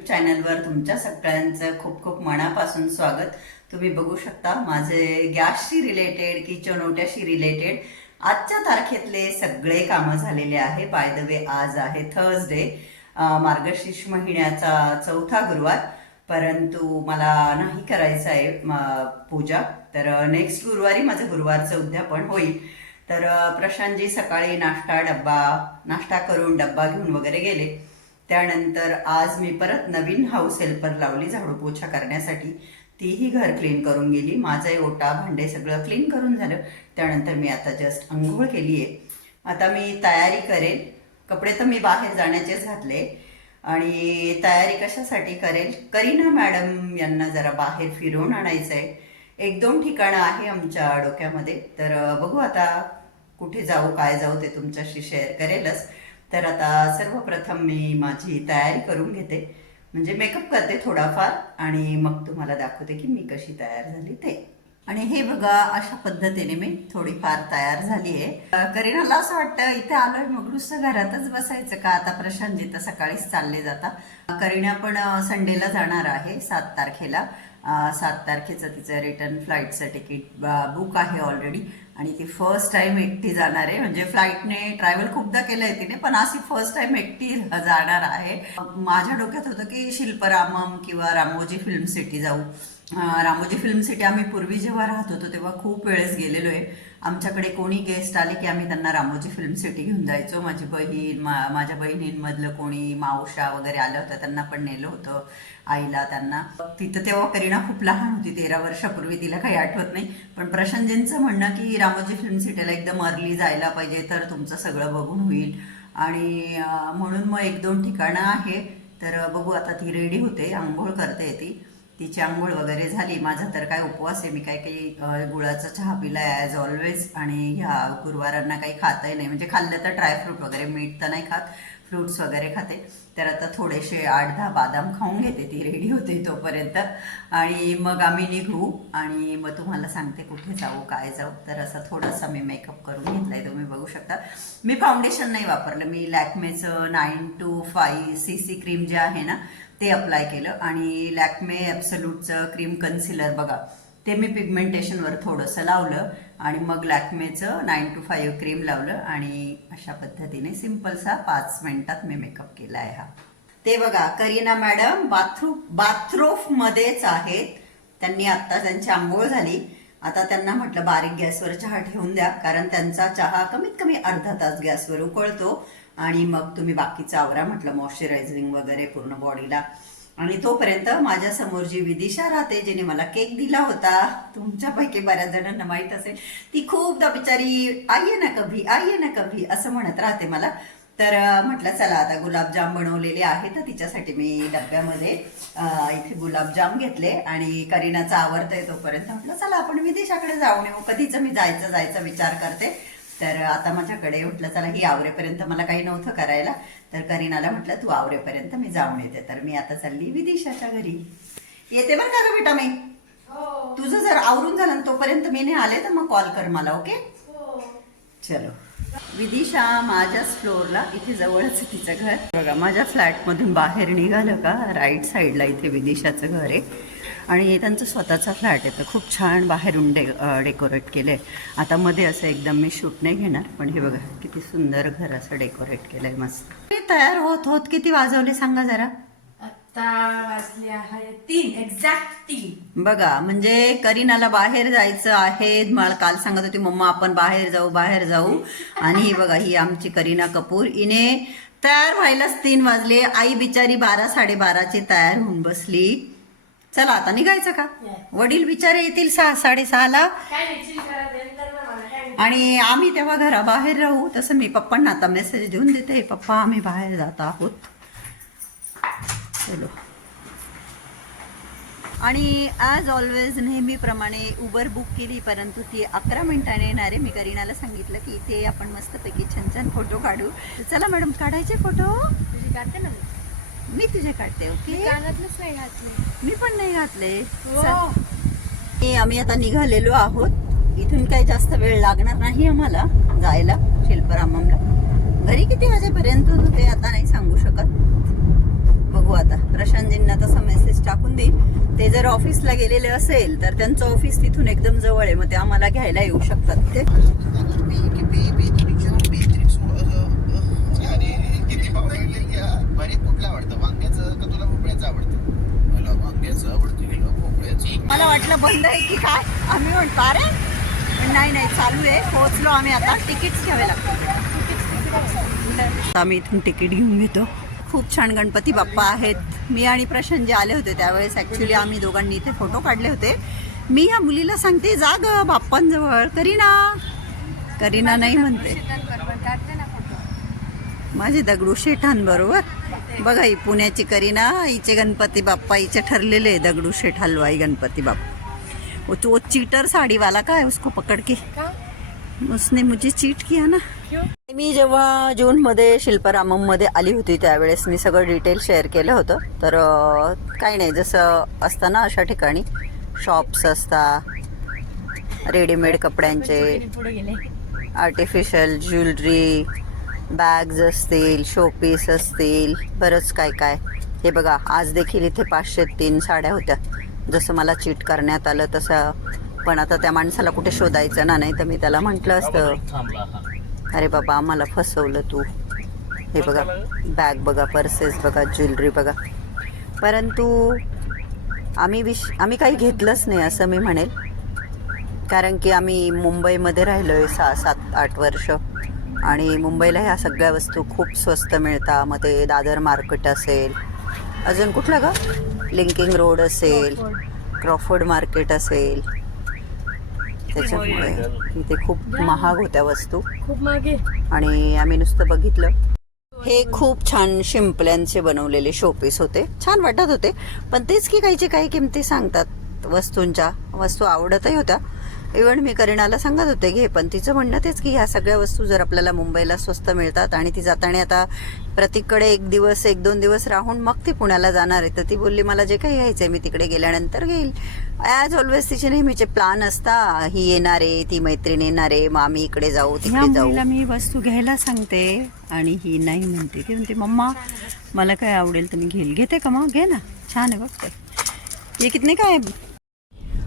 YouTube चॅनलवर तुमच्या सगळ्यांचं खूप खूप मनापासून स्वागत. तुम्ही बघू शकता माझे गॅसशी रिलेटेड किचन ओट्याशी रिलेटेड आजच्या तारखेतले सगळे कामं झालेले आहे. बाय द वे आज आहे थर्सडे मार्गशीर्ष महिन्याचा चौथा गुरुवार. परंतु मला नाही करायचं आहे पूजा. तर नेक्स्ट गुरुवारी माझं गुरुवारचं उद्यापन होईल. तर प्रशांतजी सकाळी नाश्ता डब्बा नाश्ता करून डब्बा घेऊन वगैरे गेले. त्यानंतर आज मी परत नवीन हाऊस हेल्पर लावली झाडू पोछा करण्यासाठी. तीही घर क्लीन करून गेली. माझाही ओटा भांडे सगळं क्लीन करून झालं. त्यानंतर मी आता जस्ट आंघोळ केली आहे. आता मी तयारी करेन. कपडे तर मी बाहेर जाण्याचेच घातले. आणि तयारी कशासाठी करेल? करीना मॅडम यांना जरा बाहेर फिरवून आणायचं आहे एक दोन ठिकाणं आहे आमच्या डोक्यामध्ये. तर बघू आता कुठे जाऊ काय जाऊ ते तुमच्याशी शेअर करेलच. तर आता सर्वप्रथम मी माझी तयारी करून घेते. म्हणजे मेकअप करते थोडाफार आणि मग तुम्हाला दाखवते की मी कशी तयार झाली ते. आणि हे बघा अशा पद्धतीने मी थोडीफार तयार झाली आहे. करीनाला असं वाटतं इथे आलोय मग नुसतं घरातच बसायचं का? आता प्रशांतजी तर सकाळीच चालले जाता. करीना पण संडेला जाणार आहे सात तारखेला. सात तारखेचं तिचं रिटर्न फ्लाईटचं तिकीट बुक आहे ऑलरेडी आणि ती फर्स्ट टाइम एकटी जाणार आहे. म्हणजे फ्लाईटने ट्रॅव्हल खूपदा केलं आहे तिने पण अशी फर्स्ट टाइम एकटी जाणार आहे. माझ्या डोक्यात होतं की शिल्परामम किंवा रामोजी फिल्म सिटी जाऊ. रामोजी फिल्म सिटी आम्ही पूर्वी जेव्हा राहत होतो तेव्हा खूप वेळेस गेलेलो आहे. आमच्याकडे कोणी गेस्ट आले की आम्ही त्यांना रामोजी फिल्म सिटी घेऊन जायचो. माझी बहीण मा माझ्या बहिणींमधलं कोणी मावशा वगैरे आलं होतं त्यांना पण नेलं होतं आईला त्यांना. तिथं तेव्हा करीना खूप लहान होती तेरा वर्षापूर्वी तिला काही आठवत नाही. पण प्रशांतजींचं म्हणणं की रामोजी फिल्म सिटीला एकदम अर्ली जायला पाहिजे तर तुमचं सगळं बघून होईल. आणि म्हणून मग एक दोन ठिकाणं आहे. तर बघू आता ती रेडी होते आंघोळ करते ती. तिची आंघोळ वगैरे झाली. माझा तर काय उपवास आहे. मी काय काही गुळाचा चहा पिलाय ॲज ऑलवेज आणि ह्या गुरुवारांना काही खाताही नाही. म्हणजे खाल्लं तर ड्रायफ्रूट वगैरे मीठ तर नाही खात. फ्रुट्स वगैरे खाते. तर आता थोडेसे आठ दहा बादाम खाऊन घेते. ती रेडी होते तोपर्यंत. आणि मग आम्ही निघू. आणि मग तुम्हाला सांगते कुठे जाऊ काय जाऊ. तर असा थोडासा मी मेकअप करून घेतलाय. तुम्ही बघू शकता. मी फाउंडेशन नाही वापरलं. मी लॅक्मेचं nine two five C C cream जे आहे ना ते अप्लाय केलं आणि लॅक्मे ॲप्सल्यूटचं क्रीम कन्सिलर बघा. ते मी पिगमेंटेशनवर थोडंसं लावलं आणि मग लॅक्मेचं नाईन टू फाईव्ह क्रीम लावलं आणि अशा पद्धतीने सिम्पलसा पाच मिनिटात मी मेकअप केला आहे हा. ते बघा करीना मॅडम बाथरू बाथरूफमध्येच आहेत. त्यांनी आत्ता त्यांची आंघोळ झाली. आता त्यांना म्हटलं बारीक गॅसवर चहा ठेवून द्या कारण त्यांचा चहा कमीत कमी अर्धा तास गॅसवर उकळतो. आणि मग तुम्ही बाकीचं आवरा म्हटलं मॉइश्चरायझिंग वगैरे पूर्ण बॉडीला आणि तोपर्यंत माझ्यासमोर जी विदिशा राहते जिने मला केक दिला होता तुमच्यापैकी बऱ्याच जणांना माहीत असेल ती खूपदा बिचारी आईये ना कभी आईये ना कभी असं म्हणत राहते मला. तर म्हटलं चला आता गुलाबजाम बनवलेले आहे तर तिच्यासाठी मी डब्यामध्ये इथे गुलाबजाम घेतले आणि करीनाचा आवडतंय तोपर्यंत म्हटलं चला आपण विदेशाकडे जाऊन येऊ. कधीच मी जायचं जायचा विचार करते. तर आता माझ्याकडे म्हटलं चला ही आवरेपर्यंत मला काही नव्हतं करायला. तर करीनाला म्हटलं तू आवरेपर्यंत मी जाऊन येते. तर मी आता चालली विदिशाच्या घरी. येते बरं का ग बेटा मी? तुझं जर आवरून झालं ना तोपर्यंत मी नाही आले तर मग कॉल कर मला ओके? चलो. विदिशा माझ्याच फ्लोअरला इथे जवळच तिचं घर. बघा माझ्या फ्लॅटमधून बाहेर निघालं का? राईट साईडला इथे विदिशाचं घर आहे. आणि त्यांचं स्वतःचा फ्लॅट आहे. तर खूप छान बाहेरून डे डेकोरेट केलं आहे आता मध्ये असं एकदम मी शूट नाही घेणार पण हे बघा किती सुंदर घर असं डेकोरेट केलं आहे मस्त तयार होत होत किती वाजवले सांगा जरा? आता वाजले आहे तीन एक्झॅक्ट तीन. बघा म्हणजे करीनाला बाहेर जायचं आहे. मला काल सांगत होती मम्मा आपण बाहेर जाऊ बाहेर जाऊ. आणि ही बघा ही आमची करीना कपूर. हिने तयार व्हायलाच तीन वाजले. आई बिचारी बारा साडेबाराची तयार होऊन बसली. चला आता निघायचं का? वडील बिचारे येतील सहा साडेसहाला आणि आम्ही तेव्हा घराबाहेर राहू तसं मी पप्पांना आता मेसेज देऊन देते. पप्पा आम्ही बाहेर जात आहोत. चलो. आणि ॲज ऑलवेज नेहमीप्रमाणे उबर बुक केली परंतु ती अकरा मिनिटाने येणार. आहे मी करीनाला सांगितलं की इथे आपण मस्तपैकी छान छान फोटो काढू. चला मॅडम काढायचे फोटो काढते ना मी. तुझे काढते ओके? कानातलंच नाही घातले मी पण नाही घातले. हो. चल. हे आम्ही आता निघालेलो आहोत. इथून काही जास्त वेळ लागणार नाही आम्हाला जायला शिल्पराममला घरी किती वाजेपर्यंत होते आता नाही सांगू शकत. प्रशांतजींना तसा मेसेज टाकून देईल. ते जर ऑफिसला गेलेले असेल तर त्यांचं ऑफिस तिथून एकदम जवळ आहे. मग ते आम्हाला घ्यायला येऊ शकतात ते. कुठलं आवडतं वांग्याचं का तुला भोपळ्याचं आवडतं मला वांग्याचं आवडतं भोपळ्याचं मला वाटलं बंद आहे की काय? आम्ही म्हणतो अरे पण नाही नाही चालू आहे पोहोचलो आम्ही आता. तिकीट घ्यावे लागतात. आम्ही इथून तिकीट घेऊन घेतो. खूप छान गणपती बाप्पा आहेत. मी आणि प्रशांत जे आले होते त्यावेळेस ॲक्च्युली आम्ही दोघांनी इथे फोटो काढले होते. मी ह्या मुलीला सांगते जा ग बाप्पांजवळ करीना. करीना नाही म्हणते. माझे दगडू शेठांबरोबर बघा ही पुण्याची करीना हिचे गणपती बाप्पा हिचे ठरलेले दगडू शेठ हलवाई गणपती बाप्पा. वो तो चीटर साड़ी वाला का है उसको पकड़ के? उसने मुझे चीट किया ना? मी जेव्हा जूनमध्ये शिल्पराममध्ये आली होती त्यावेळेस मी सगळं डिटेल शेअर केलं होतं. तर काही नाही जसं असतं ना अशा ठिकाणी शॉप्स असता रेडीमेड कपड्यांचे आर्टिफिशियल ज्वेलरी बॅग्स असतील शोपीस असतील बरंच काय काय. हे बघा आज देखील इथे पाचशे तीन साड्या होत्या. जसं मला चीट करण्यात आलं तसं. पण आता त्या माणसाला कुठे शोधायचं ना नाही तर मी त्याला म्हटलं असतं. अरे बाबा आम्हाला फसवलं तू. हे बघा बॅग बघा पर्सेस बघा ज्वेलरी बघा. परंतु आम्ही विश आम्ही काही घेतलंच नाही असं मी म्हणेल. कारण की आम्ही मुंबईमध्ये राहिलो आहे सहा सात आठ वर्ष. आणि मुंबईला ह्या सगळ्या वस्तू खूप स्वस्त मिळतात मग ते दादर मार्केट असेल. अजून कुठलं ग? लिंकिंग रोड असेल. क्रॉफर्ड मार्केट असेल. त्याच्यामुळे इथे खूप महाग होत्या वस्तू. खूप मागे. आणि आम्ही नुसतं बघितलं. हे खूप छान शिंपल्यांचे बनवलेले शोपीस होते. छान वाटत होते. पण तेच की काहीचे काही किमती सांगतात वस्तूंच्या. वस्तू आवडतही होत्या. इव्हन मी करिणाला सांगत होते घे पण तिचं म्हणणं तेच की ह्या सगळ्या वस्तू जर आपल्याला मुंबईला स्वस्त मिळतात आणि ती जाताना आता प्रत्येककडे एक दिवस एक दोन दिवस राहून मग ती पुण्याला जाणार आहे. तर ती बोलली मला जे काही घ्यायचंय मी तिकडे गेल्यानंतर घेईल. ॲज ऑलवेज तिचे नेहमीचे प्लान असता ही येणार आहे ती मैत्रीण येणार आहे मग आम्ही इकडे जाऊ तिकडे जाऊ. मी वस्तू घ्यायला सांगते आणि ही नाही म्हणते. ती म्हणते मम्मा मला काय आवडेल तर मी घेईल. घेते का मग? घे ना. छान आहे बघ हे कितने काय आहे?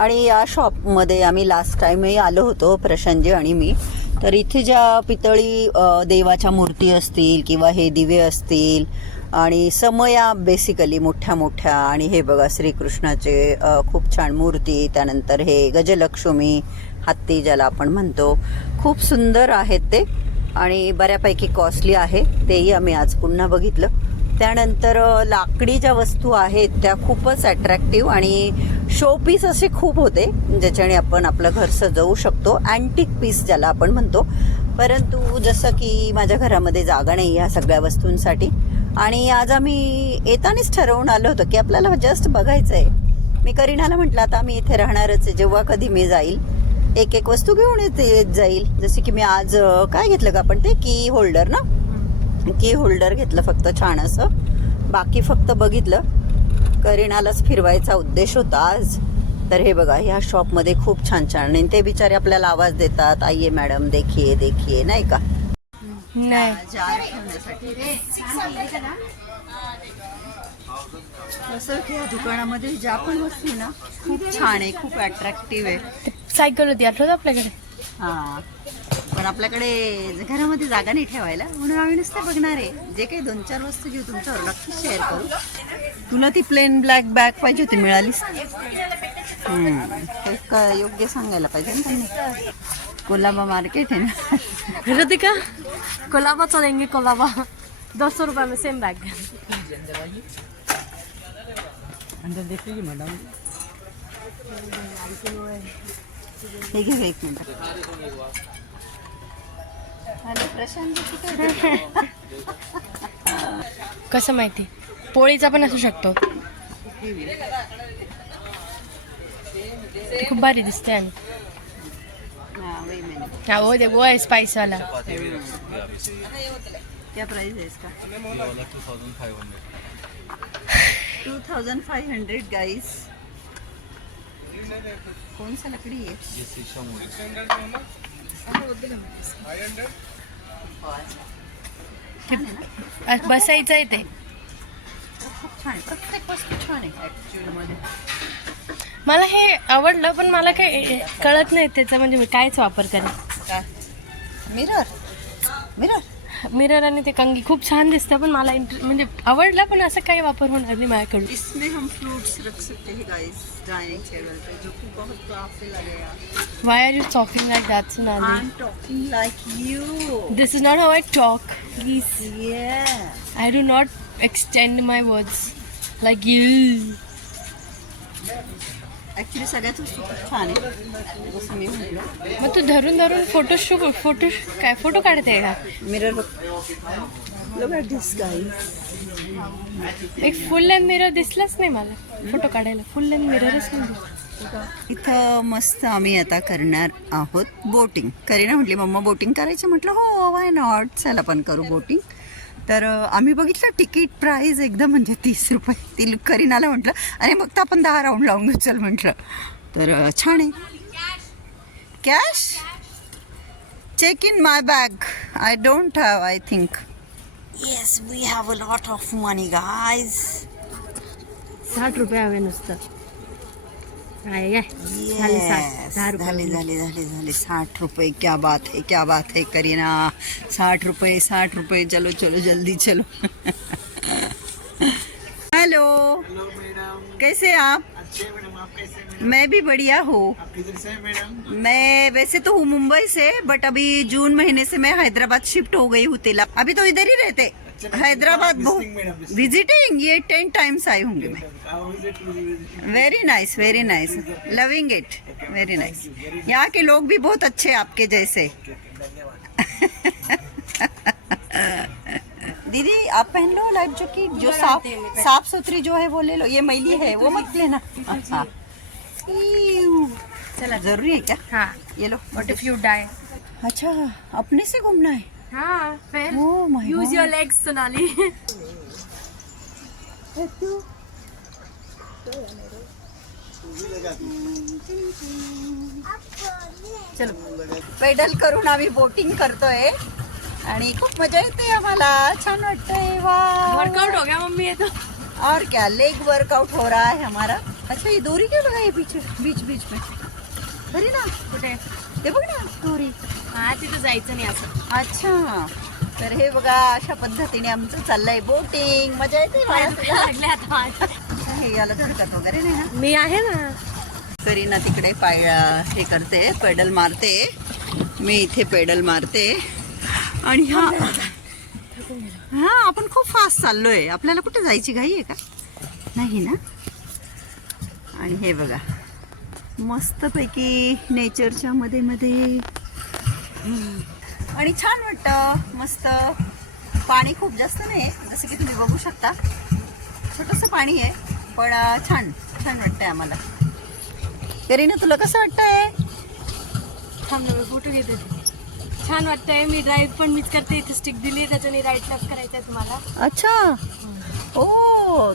आणि या शॉपमध्ये आम्ही लास्ट टाईमही आलो होतो प्रशांतजी आणि मी. तर इथे ज्या पितळी देवाच्या मूर्ती असतील किंवा हे दिवे असतील आणि समया बेसिकली मोठ्या मोठ्या आणि हे बघा श्रीकृष्णाचे खूप छान मूर्ती त्यानंतर हे गजलक्ष्मी हत्ती ज्याला आपण म्हणतो. खूप सुंदर आहेत ते आणि बऱ्यापैकी कॉस्टली आहे तेही आम्ही आज पुन्हा बघितलं. त्यानंतर लाकडी ज्या वस्तू आहेत त्या खूपच अट्रॅक्टिव्ह आणि शो पीस असे खूप होते ज्याच्याने आपण आपलं घर सजवू शकतो. अँटिक पीस ज्याला आपण म्हणतो. परंतु जसं की माझ्या घरामध्ये जागा नाही ह्या सगळ्या वस्तूंसाठी. आणि आज आम्ही येतानाच ठरवून आलो होतो की आपल्याला जस्ट बघायचं आहे मी करीनाला म्हटलं आता आम्ही इथे राहणारच आहे. जेव्हा कधी मी जाईल एक एक वस्तू घेऊन येते येत जाईल. जसे की मी आज काय घेतलं का आपण ते? की होल्डर ना? की होल्डर घेतलं फक्त छान असं. बाकी फक्त बघितलं. करीनालाच फिरवायचा उद्देश होता आज. तर हे बघा ह्या शॉपमध्ये खूप छान छान. आणि ते बिचारे आपल्याला आवाज देतात आइये मॅडम देखिए देखिए नाही का? दुकानामध्ये ज्या पण वस्तू ना खूप छान आहे खूप अट्रॅक्टिव्ह आहे. सायकल होती आठवत आपल्याकडे? हा. पण आपल्याकडे घरामध्ये जागा नाही ठेवायला म्हणून आम्ही नुसतं बघणार आहे. जे काही दोन चार वस्तू घेऊ तुमच्यावर नक्की शेअर करू. तुला ती प्लेन ब्लॅक बॅग पाहिजे होती क- योग्य सांगायला पाहिजे ना त्यांनी. कोलाबा मार्केट आहे ना. राधिका कोलाबा चलेंगे कोलाबा. दो सौ रुपये में सेम बैग हे घे घे एक मिनिट. कसं माहिती? पोळीचा पण असू शकतो. खूप भारी दिसते आणि. हा दे वो आहे स्पाइस वाला. क्या प्राइस है इसका? Two thousand five hundred guys कौन सा लकड़ी है? आहे बसायचं आहे ते. खूप छान आहे. प्रत्येक वस्तू छान आहे ऍक्च्युअलमध्ये. मला हे आवडलं पण मला काही कळत नाही त्याचं म्हणजे मी कायच वापर करेन. काय? मिरर मिरर मिरर आणि ते कंगी खूप छान दिसतं पण मला इंटर म्हणजे आवडलं पण असं काही वापर होणार नाही माझ्याकडून. इसमें हम फ्रूट्स रख सकते हैं गाइस डाइनिंग टेबल पे जो कि बहुत काफ़ी लगेगा। Why are you talking like that I Sunali am talking like you this is not how I talk please Yeah. I do not extend my words like you actually सगळ्याच वस्तू खूप छान आहे. जसं मी म्हणलो मग तू धरून धरून फोटो शूट फोटो काय फोटो काढते का? मिरर बघ. This guys. एक फुल लेंथ मिरर दिसलाच नाही मला फोटो काढायला. फुल लेंथ मिररच नाही दिसला. इथं मस्त आम्ही आता करणार आहोत बोटिंग करीना म्हटली मम्मा बोटिंग करायची? म्हटलं हो वाय नॉट चल आपण करू बोटिंग तर आम्ही बघितलं तिकीट प्राईज एकदम म्हणजे तीस रुपये. ती करीनाला म्हटलं आणि मग तर आपण दहा राऊंड लावून घेऊ चल म्हटलं. तर छान आहे. Cash check in my bag I don't have I think yes we have a lot of money guys साठ रुपये हवे नुसतं. काय काय झाली साठ दहा रुपये झाले झाले झाले झाले साठ रुपये क्या बात है क्या बात है करीना साठ रुपये साठ रुपये चलो चलो जल्दी चलो। हेलो। हेलो कैसे आप? अच्छे मैं भी बढ़िया हूँ। आप किधर से मैडम मैं वैसे तो हूँ मुंबई से बट अभी जून महीने से मैं हैदराबाद शिफ्ट हो गई हूँ तेला। अभी तो इधर ही रहते। हैदराबाद visiting विजिटिंग ये टेन टाइम्स आई होंगी मैं। Very nice very nice loving it very nice यहाँ के लोग भी बहुत अच्छे हैं आपके जैसे। दीदी आप पहन लो लाइफ जैकेट जो साफ़ साफ़ सुथरी जो है वो ले लो। ये मैली है वो मत लेना। हाँ। चला ज़रूरी है क्या? हाँ। ये लो। वॉट इफ़ यू डाई अच्छा अपने से घूमना है? हाँ फिर Oh my use God. Legs Sonali चलो पेडल करून आम्ही बोटिंग करतोय. आणि खूप मजा येते आम्हाला. छान वाटतंय. वा वर्कआउट हो गया मम्मी ये तो. और क्या लेग वर्कआउट हो रहा है हमारा. अच्छा ये दोरी क्या बघा ये पीछे? बीच बीच में. ना कुठे? हे बघ ना दोरी हा तिथं जायचं नाही असं. अच्छा. तर हे बघा अशा पद्धतीने आमचं चाललंय बोटिंग मजा येते मला तुला? लागले आता माझं. अच्छा, हे याला धडकत वगैरे नाही ना? मी आहे ना. करीना तिकडे पाय हे करते पेडल मारते. मी इथे पेडल मारते. आणि हा हा आपण खूप फास्ट चाललोय. आपल्याला कुठे जायची घाई आहे का? नाही ना? आणि हे बघा. मस्तपैकी नेचरच्या मध्ये मध्ये. आणि छान वाटतं. मस्त. पाणी खूप जास्त नाही आहे जसं की तुम्ही बघू शकता. छोटंसं पाणी आहे पण छान छान वाटतंय आम्हाला. करीना तुला कसं वाटतंय? थांब फोटो घेते छान वाटतंय मी ड्राईव्ह पण मीच करते. इथे स्टिक दिली त्याच्याने राईट लेफ्ट करायचं आहे तुम्हाला. अच्छा. ओ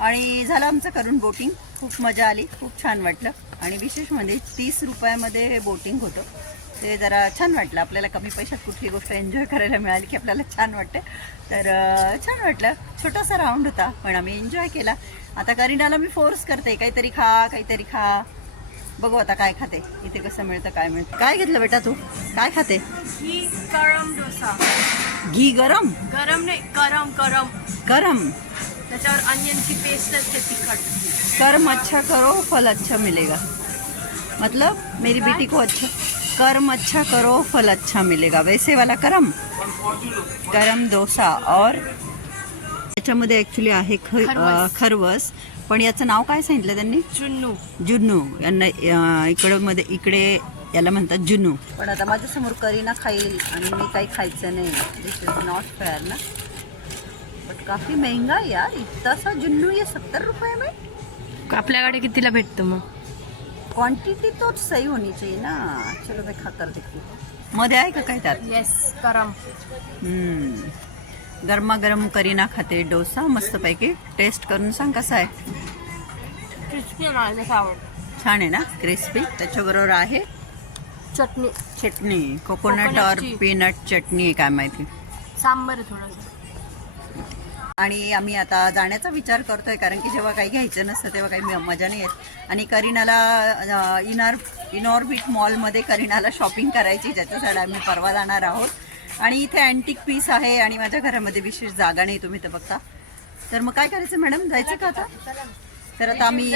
आणि झालं आमचं करून बोटिंग खूप मजा आली खूप छान वाटलं. आणि विशेष म्हणजे तीस रुपयामध्ये बोटिंग होतं. ते जरा छान वाटलं. आपल्याला कमी पैशात कुठली गोष्ट एन्जॉय करायला मिळाली की आपल्याला छान वाटतं तर छान वाटलं. छोटासा राऊंड होता पण आम्ही एन्जॉय केला. आता करीनाला मी फोर्स करते. काहीतरी खा काहीतरी खा. बघू आता काय खाते. इथे कसं मिळतं काय मिळतं. काय घेतलं बेटा तू? काय खाते? ही गरम डोसा. घी गरम? गरम नाही गरम गरम गरम. त्याच्यावर अनियनची पेस्ट असते तिखट. कर्म अच्छा करो फल अच्छा मिलेगा. मतलब मेरी बेटी को अच्छा कर्म अच्छा करो फल अच्छा मिलेगा. वैसे वाला करम? करम डोसा और याच्यामध्ये ॲक्च्युली आहे ख खरवस. पण याचं नाव काय सांगितलं त्यांनी? चुन्नू जुन्नू. यांना इकडं मध्ये इकडे याला म्हणतात जुन्नू. पण आता माझ्यासमोर करीना खाईल आणि मी काही खायचं नाही. दिस इज नॉट फेअर ना? काफी महंगा है यार. इतना सा जुन्नू ये सत्तर रुपये में? आपल्याकडे कितीला भेटतो मग? क्वांटिटी तो सही होनी चाहिए ना. चलो मैं खा कर देखती हूँ मध्ये आहे का काय त्यात? येस गरम हम्म. गरमागरम करीना खाते. डोसा मस्तपैकी टेस्ट करून सांग कसा आहे? क्रिस्पी जसं आवडतं छान आहे. ना? क्रिस्पी त्याच्याबरोबर आहे? चटणी. चटणी. कोकोनट और कोकोनटची. पीनट चटणी आहे काय माहिती? सांबर आहे थोडंसं. आणि आम्ही आता जाण्याचा विचार करतोय कारण की जेव्हा काही घ्यायचं नसतं तेव्हा काही मजा नाही येत. आणि करीनाला इनार इनॉर इनॉर्बिट मॉलमध्ये करीनाला शॉपिंग करायची ज्याच्यासाठी आम्ही परवा जाणार आहोत. आणि इथे अँटिक पीस आहे आणि माझ्या घरामध्ये विशेष जागा नाही तुम्ही तर बघता. तर मग काय करायचं मॅडम? जायचं का आता? तर आता आम्ही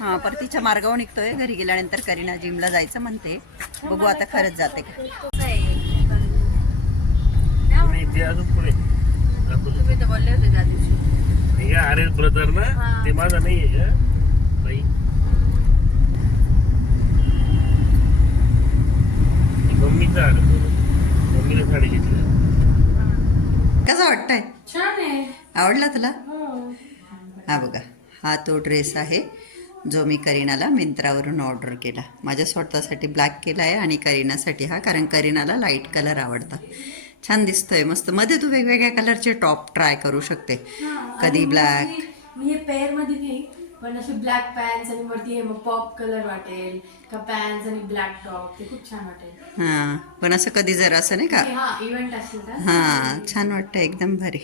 हां परतीच्या मार्गावर निघतोय. घरी गेल्यानंतर करीना जिमला जायचं म्हणते. बघू आता खरंच जाते का. तुम्ही तर बोलले होते त्या दिवशी आर एस ब्रदर ना. ते माझा नाही आहे का बाई. हे मम्मीचा आर मम्मीला साडी घेतली. कसं वाटतंय? छान आहे. आवडला तुला? हो. हा बघा. हा तो ड्रेस आहे जो मी करीनाला मिंत्रावरून ऑर्डर केला. माझ्या स्वतःसाठी ब्लॅक केला आहे आणि करीनासाठी हा कारण करीनाला लाइट कलर आवडतात. छान दिसतोय. मस्त. मध्ये तू वेगवेगळ्या कलरचे टॉप ट्राय करू शकते. कधी ब्लॅक मी हे पेअरमध्ये नाही पण असे ब्लॅक पॅन्ट आणि वरती हे मग पॉप कलर वाटेल का पॅन्ट आणि ब्लॅक टॉप ते खूप छान वाटेल. हां पण असं कधी जर असं नाही का? हा इव्हेंट असेल तर हां छान वाटतं एकदम भारी.